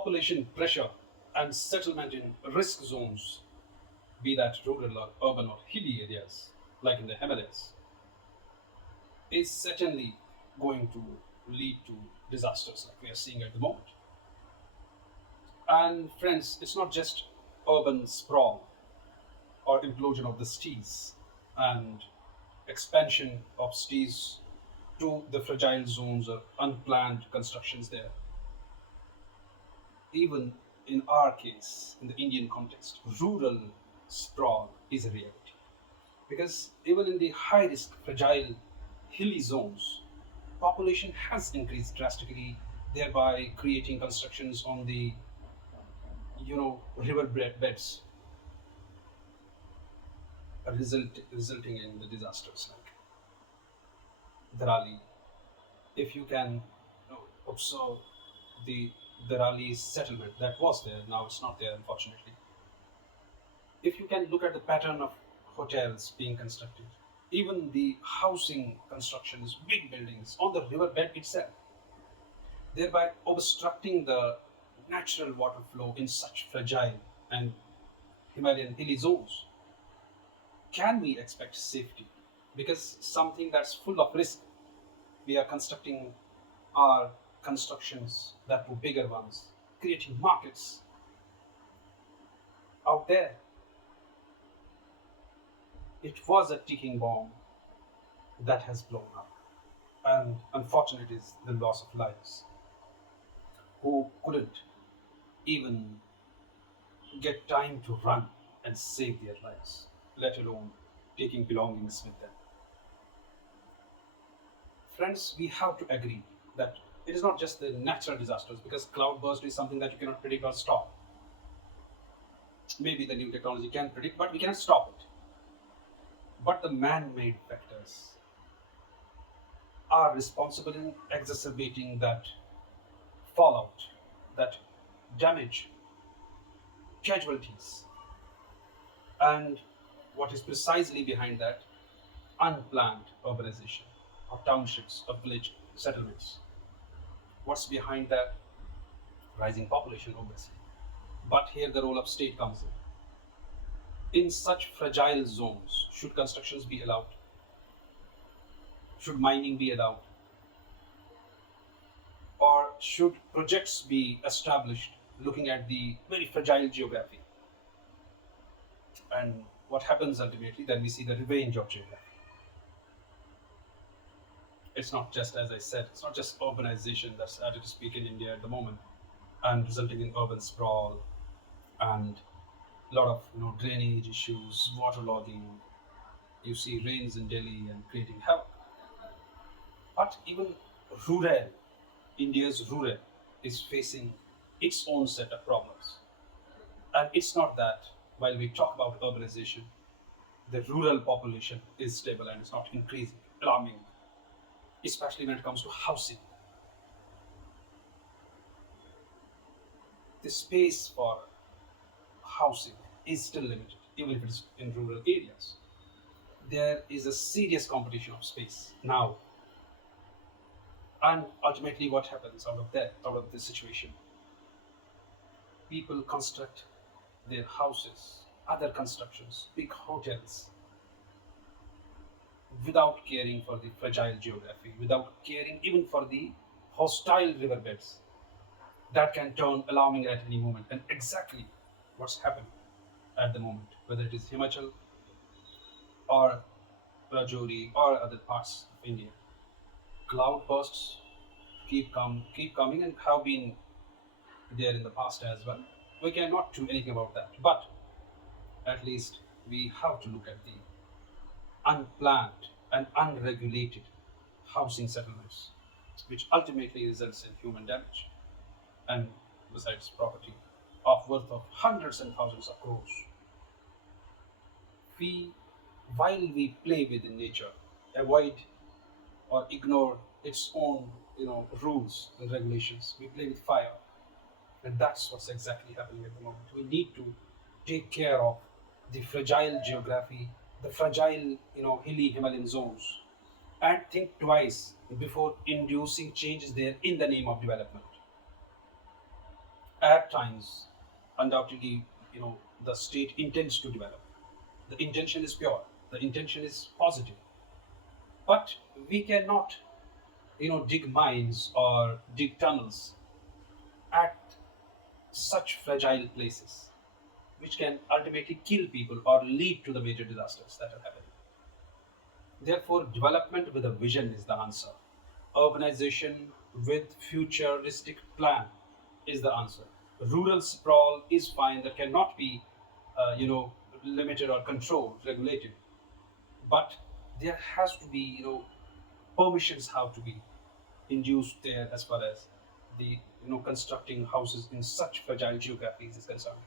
population pressure and settlement in risk zones, be that rural or urban or hilly areas, like in the Himalayas, is certainly going to lead to disasters like we are seeing at the moment. And friends, it's not just urban sprawl or implosion of the cities and expansion of cities to the fragile zones or unplanned constructions there. Even in our case, in the Indian context, rural sprawl is a reality. Because even in the high risk, fragile, hilly zones, population has increased drastically, thereby creating constructions on the river beds, resulting in the disasters like Dharali. If you can observe the Dharali settlement that was there, now it's not there, unfortunately. If you can look at the pattern of hotels being constructed, even the housing constructions, big buildings on the riverbed itself, thereby obstructing the natural water flow in such fragile and Himalayan hilly zones. Can we expect safety? Because something that's full of risk, we are constructing our constructions that were bigger ones, creating markets out there. It was a ticking bomb that has blown up. And unfortunate is the loss of lives who couldn't even get time to run and save their lives, let alone taking belongings with them. Friends, we have to agree that it is not just the natural disasters because cloudburst is something that you cannot predict or stop. Maybe the new technology can predict, but we cannot stop it. But the man made factors are responsible in exacerbating that fallout, that damage, casualties. And what is precisely behind that? Unplanned urbanization of townships, of village settlements. What's behind that? Rising population, obviously. But here the role of state comes in. In such fragile zones, should constructions be allowed? Should mining be allowed? Or should projects be established looking at the very fragile geography? And what happens ultimately? Then we see the revenge of geography. It's not just, as I said, it's not just urbanization that's at its peak in India at the moment and resulting in urban sprawl and a lot of drainage issues, waterlogging. You see rains in Delhi and creating havoc. But even rural, India's rural is facing its own set of problems. And it's not that while we talk about urbanization, the rural population is stable and it's not increasing, alarming, especially when it comes to housing. The space for housing is still limited, even if it's in rural areas. There is a serious competition of space now. And ultimately, what happens out of this situation? People construct their houses, other constructions, big hotels, without caring for the fragile geography, without caring even for the hostile riverbeds that can turn alarming at any moment. And exactly what's happening at the moment, whether it is Himachal or Rajouri or other parts of India. Cloud bursts keep coming and have been there in the past as well. We cannot do anything about that, but at least we have to look at the unplanned and unregulated housing settlements, which ultimately results in human damage and besides property of worth of hundreds and thousands of crores. We, while we play within nature, avoid or ignore its own, rules and regulations. We play with fire, and that's what's exactly happening at the moment. We need to take care of the fragile geography, the fragile, hilly Himalayan zones, and think twice before inducing changes there in the name of development. At times, undoubtedly, the state intends to develop. The intention is pure. The intention is positive. But we cannot, dig mines or dig tunnels at such fragile places, which can ultimately kill people or lead to the major disasters that are happening. Therefore, development with a vision is the answer. Urbanization with futuristic plan is the answer. Rural sprawl is fine, that cannot be, limited or controlled, regulated. But there has to be, permissions have to be induced there as far as the, constructing houses in such fragile geographies is concerned.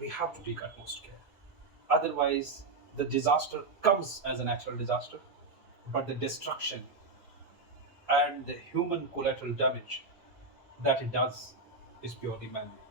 We have to take utmost care. Otherwise, the disaster comes as a natural disaster, but the destruction and the human collateral damage that it does is purely man made.